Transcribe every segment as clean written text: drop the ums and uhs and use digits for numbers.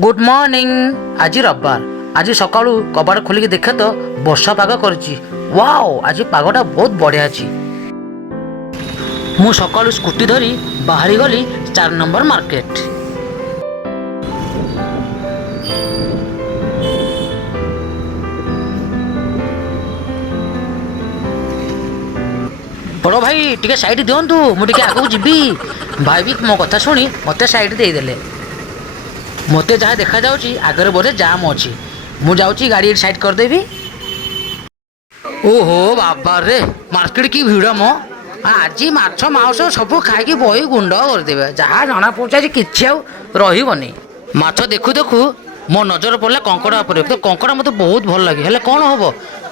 Good morning. आज रविवार। आज सकाळू कबाड़ खोलिक देखे तो वर्षा पाग करची। वाओ, आज पागटा बहुत बढ़िया अछि। मु सकाळू स्कूटी धरी बाहरी गली 4 नंबर मार्केट। बड़ भाई टिके साइड दियंतु, मु टिके आगु जिबी। भाई भी मो कथा शुणी मते साइड दे देले। मते जहाँ देखा जाउची आगरे बोधे जाम अछि। मु जाउची गाड़ी साइड कर देबी। ओहो बाबा रे, मार्केट की भीड़ मो। आज माछ मांस सब खाई बही गुंड करदेवे। जहाँ जना पड़े किसी रही माछ देखु देखु मो नजर पड़ला कंकड़ा पर। तो कंकड़ा मत बहुत भल लगे। हेले कौन हम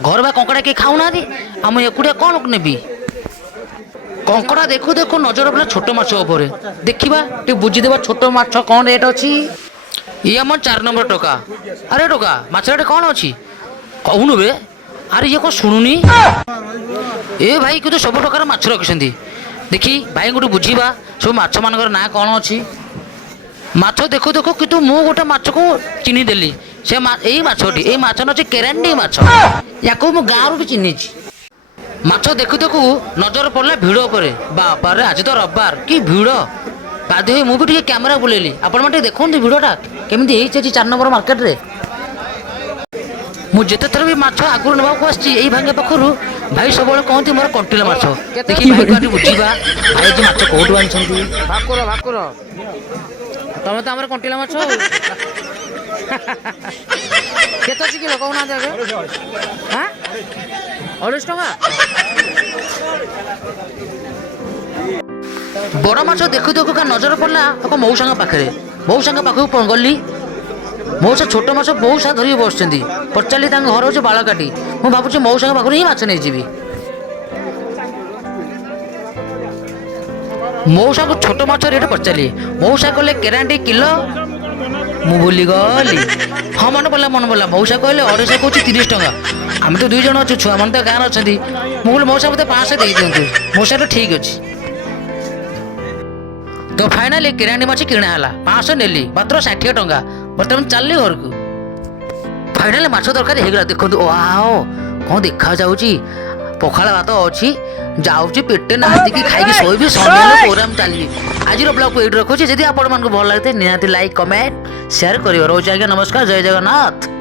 घर बा कंकड़ा किए खाऊना आम एकुटिया कौन नेबी। कंकड़ा देखु देखु नजर पड़ा छोट माछ उपर। देखा बुझीदेवा छोट माछ कौन रेट अच्छी। ये आम 4 नंबर टका। अरे टका माछ रेट कौन अच्छी कहूनु बे। अरे ये कौन शुणुनी। ए भाई कि सब प्रकार माछ रखिंट। देखी भाई गोटे बुझा सब माछ मान ना कौन अच्छी। माछ देखु देखु कि मु गोटे माछ को चिन्हीदेली। से यही माछटी ये माछ न केरांडी माछ। या मु गाँव भी चिन्ह। माछ देखु देखु नजर पड़ला भिड़ पर। बाबा रे आज तो रविवार की भिड़। बाध्य हुई मुझे कैमेरा बुलेली। आपण मैंने देखते भिड़टा केमी 4 नंबर मार्केट रे। मुझे थर भी माछ आगुरी नाक आई भांगे पाखर भाई सब कहते मोर कंटिला माछ। देखिए भाई को बुझा भाई आज माछ कौटू आनी भाकुर भाकुर तुम तो आम कंटिला माछ केत किलो कहना 250 टका। बड़ माछ देखु देखु का नजर पड़ला मऊसा पाखे। मऊसा पाखक गली। मऊसा छोट माछ बहुत सारा धरिक बस पचारि घर हूँ बालकाटी। मुझे भावुँ मऊसा पाखर ही माछ नहीं जी। मऊसा को छोट माछ रेट पचारि। मऊसा कहले केरांडी किलो। मु भूली गली। हाँ मन पड़ा मऊसा कहले 250 कौच 30 टका। आम तो 2 जन अच्छे छुआ मैंने तो गाँव अच्छा। मुझे मऊसा मत 500 दे दिंतु। मऊसा तो ठीक अच्छे। तो फाइनाली केरांडी माछ किणाला 500 नेली मात्र 60 टका। बर्तमान चलली घर को। फाइनाली माछ दरकार हो गला। देखो वाओ कौन देखा जाऊँगी। पखाला भात अच्छी जाऊँगी पेटे नाती खाई शोबी सन्ध्या प्रोग्राम चलिए। आज ब्लॉग को ये रखुच्छी। जदि आपण भल लगे निहाती लाइक कमेंट शेयर कर। रोज आज्ञा नमस्कार। जय जगन्नाथ।